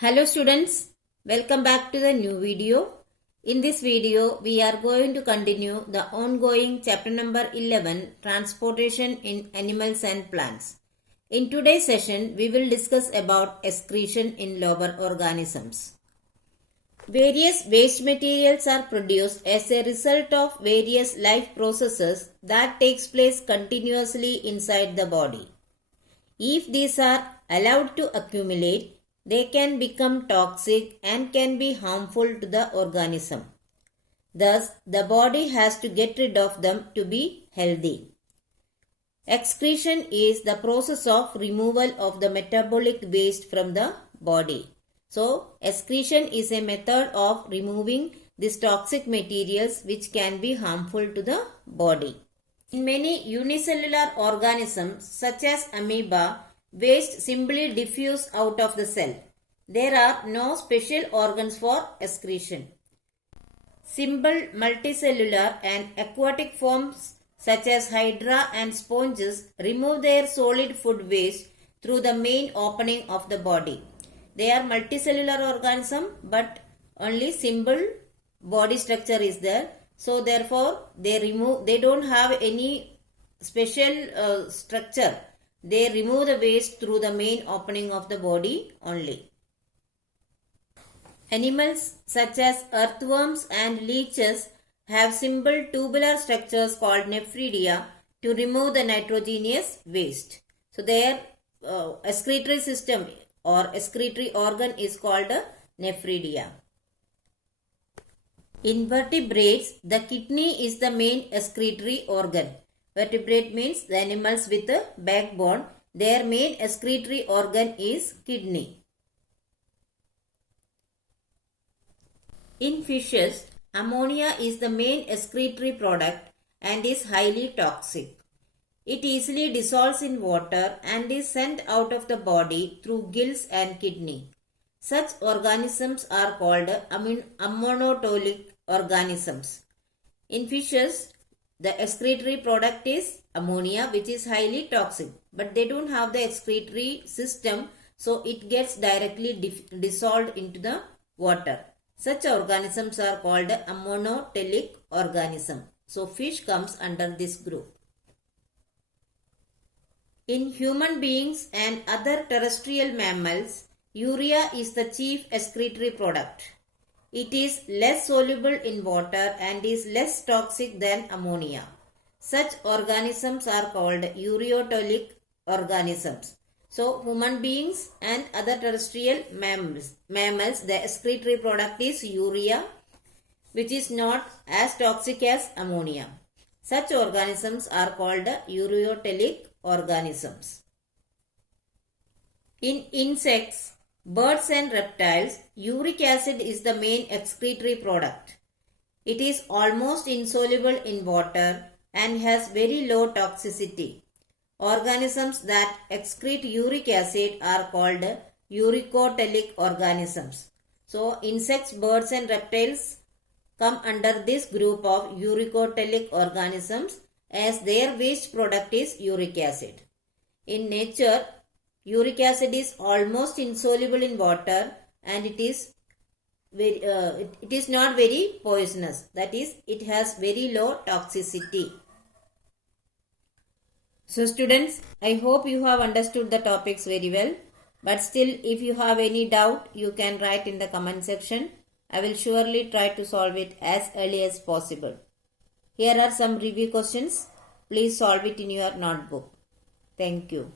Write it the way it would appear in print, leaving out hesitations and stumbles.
Hello students, welcome back to the new video. In this video, we are going to continue the ongoing chapter number 11, Transportation in Animals and Plants. In today's session, we will discuss about excretion in lower organisms. Various waste materials are produced as a result of various life processes that takes place continuously inside the body. If these are allowed to accumulate, they can become toxic and can be harmful to the organism. Thus, the body has to get rid of them to be healthy. Excretion is the process of removal of the metabolic waste from the body. So, excretion is a method of removing these toxic materials which can be harmful to the body. In many unicellular organisms such as amoeba, waste simply diffuse out of the cell. There are no special organs for excretion. Simple multicellular and aquatic forms such as hydra and sponges remove their solid food waste through the main opening of the body. They are multicellular organism but only simple body structure is there. So therefore they don't have any special structure. They remove the waste through the main opening of the body only. Animals such as earthworms and leeches have simple tubular structures called nephridia to remove the nitrogenous waste. So their excretory system or excretory organ is called nephridia. In vertebrates, the kidney is the main excretory organ. Vertebrate means the animals with a backbone. Their main excretory organ is kidney. In fishes, ammonia is the main excretory product and is highly toxic. It easily dissolves in water and is sent out of the body through gills and kidney. Such organisms are called ammonotolic organisms. In fishes, the excretory product is ammonia, which is highly toxic, but they don't have the excretory system, so it gets directly dissolved into the water. Such organisms are called ammonotelic organism. So fish comes under this group. In human beings and other terrestrial mammals, urea is the chief excretory product. It is less soluble in water and is less toxic than ammonia. Such organisms are called ureotelic organisms. So, human beings and other terrestrial mammals, the excretory product is urea, which is not as toxic as ammonia. Such organisms are called ureotelic organisms. In insects, birds and reptiles, uric acid is the main excretory product. It is almost insoluble in water and has very low toxicity. Organisms that excrete uric acid are called uricotelic organisms. So, insects, birds and reptiles come under this group of uricotelic organisms as their waste product is uric acid. In nature, uric acid is almost insoluble in water and it is not very poisonous. That is, it has very low toxicity. So students, I hope you have understood the topics very well. But still, if you have any doubt, you can write in the comment section. I will surely try to solve it as early as possible. Here are some review questions. Please solve it in your notebook. Thank you.